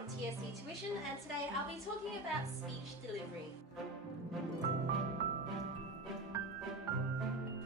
from TSC Tuition, and today I'll be talking about speech delivery.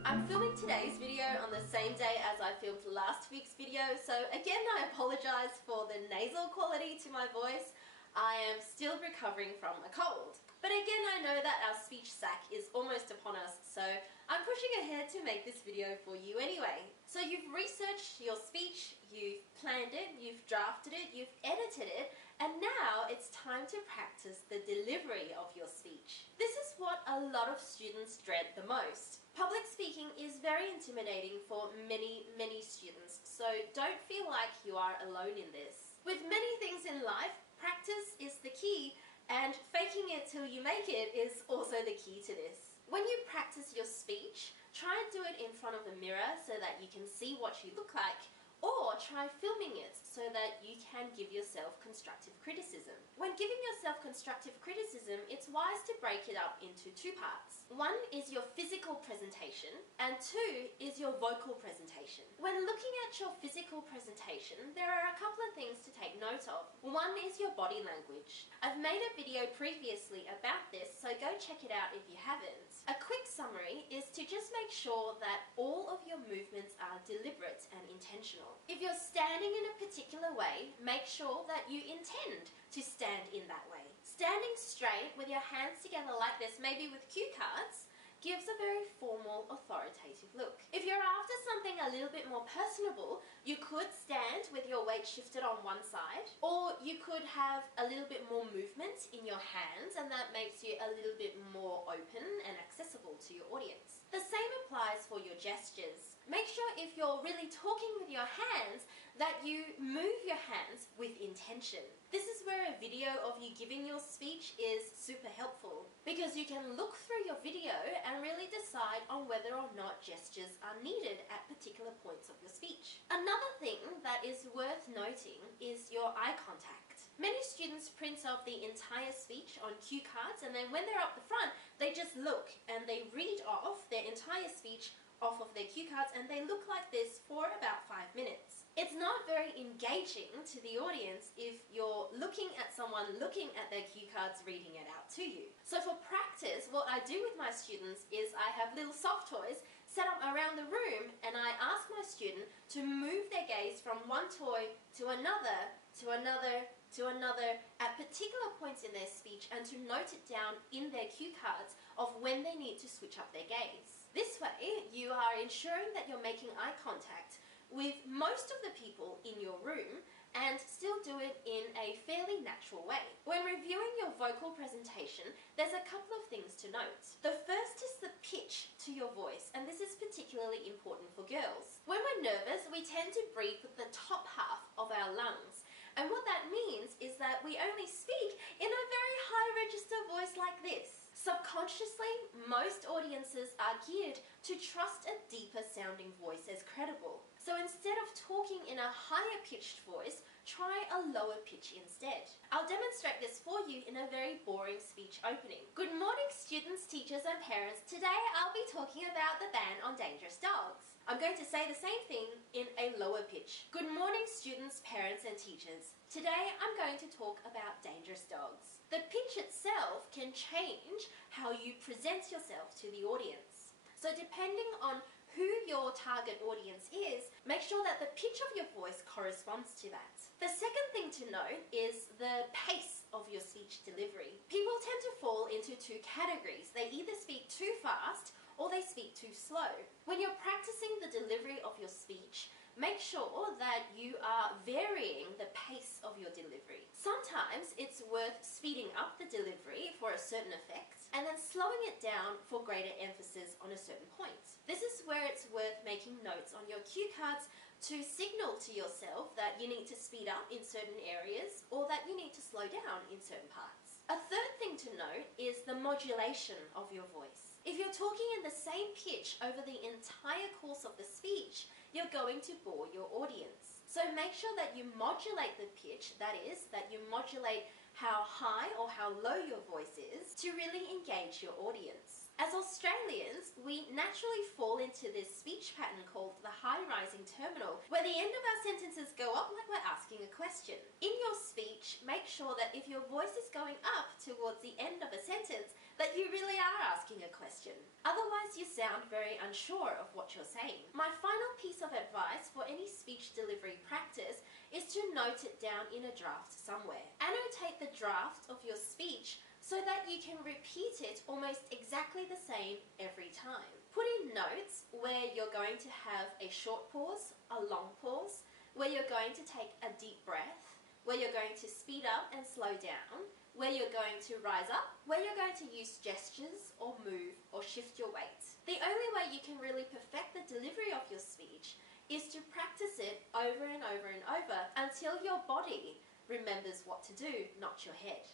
I'm filming today's video on the same day as I filmed last week's video, so again I apologise for the nasal quality to my voice. I am still recovering from a cold. But again, I know that our speech sack is almost upon us, so I'm pushing ahead to make this video for you anyway. So you've researched your speech, you've planned it, you've drafted it, you've edited it, and now it's time to practice the delivery of your speech. This is what a lot of students dread the most. Public speaking is very intimidating for many students, so don't feel like you are alone in this. With many things in life, practice is the key, and faking it till you make it is also the key to this. When you practice your speech, try and do it in front of a mirror so that you can see what you look like, or try filming it so that you can give yourself constructive criticism. When giving yourself constructive criticism, it's wise to break it up into two parts. One is your physical presentation, and two is your vocal presentation. When looking at your physical presentation, there are a couple of things to take note of. One is your body language. I've made a video previously about this, so go check it out if you haven't. A quick summary is to just make sure that all of your movements are deliberate and intentional. If you're standing in a particular way, make sure that you intend to stand in that way. Standing straight with your hands together like this, maybe with cue cards, gives a very formal, authoritative look. If you're after something a little bit more personable, you could stand with your weight shifted on one side, or you could have a little bit more movement in your hands, and that makes you a little bit more open and accessible to your audience. The same applies for your gestures. Make sure if you're really talking with your hands that you move your hands with intention. This is where a video of you giving your speech is super helpful, because you can look through your video and really decide on whether or not gestures are needed at particular points of your speech. Another thing that is worth noting is your eye contact. Many students print off the entire speech on cue cards, and then when they're up the front, they just look and they read off their entire speech off of their cue cards, and they look like this for about 5 minutes. It's not very engaging to the audience if you're looking at someone looking at their cue cards reading it out to you. So for practice, what I do with my students is I have little soft toys set up around the room, and I ask my student to move their gaze from one toy to another, to another, to another at particular points in their speech, and to note it down in their cue cards of when they need to switch up their gaze. This way, you are ensuring that you're making eye contact with most of the people in your room and still do it in a fairly natural way. When reviewing your vocal presentation, there's a couple of things to note. The first is the pitch to your voice, and this is particularly important for girls. When we're nervous, we tend to breathe with the top half of our lungs. And what that means is that we only speak in a very high register voice like this. Subconsciously, most audiences are geared to trust a deeper sounding voice as credible. So instead of talking in a higher pitched voice, try a lower pitch instead. I'll demonstrate this for you in a very boring speech opening. Good morning, students, teachers and parents. Today I'll be talking about the ban on dangerous dogs. I'm going to say the same thing in a lower pitch. Good morning, students, parents and teachers. Today I'm going to talk about dangerous dogs. The pitch itself can change how you present yourself to the audience. So depending on who your target audience is, make sure that the pitch of your voice corresponds to that. The second thing to note is the pace of your speech delivery. People tend to fall into two categories. They either speak too fast or they speak too slow. When you're practicing the delivery of your speech, make sure that you are varying the pace of your delivery. Sometimes it's worth speeding up the delivery for a certain effect and then slowing it down for greater emphasis on a certain point. This is where it's worth making notes on your cue cards to signal to yourself that you need to speed up in certain areas or that you need to slow down in certain parts. A third thing to note is the modulation of your voice. If you're talking in the same pitch over the entire course of the speech, you're going to bore your audience. So make sure that you modulate the pitch, that is, that you modulate how high or how low your voice is to really engage your audience. As Australians, we naturally fall into this speech pattern called the high-rising terminal, where the end of our sentences go up like we're asking a question. In your speech, make sure that if your voice is going up towards the end of a sentence, that you really are asking a question. Otherwise, you sound very unsure of what you're saying. My final piece of advice for any speech delivery practice is to note it down in a draft somewhere. Annotate the draft of your speech so that you can repeat it almost exactly the same every time. Put in notes where you're going to have a short pause, a long pause, where you're going to take a deep breath, where you're going to speed up and slow down, where you're going to rise up, where you're going to use gestures or move or shift your weight. The only way you can really perfect the delivery of your speech is to practice it over and over and over until your body remembers what to do, not your head.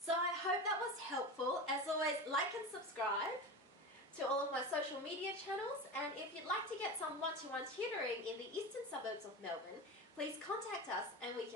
So I hope that was helpful. As always, like and subscribe to all of my social media channels, and if you'd like to get some one-to-one tutoring in the eastern suburbs of Melbourne, please contact us and we can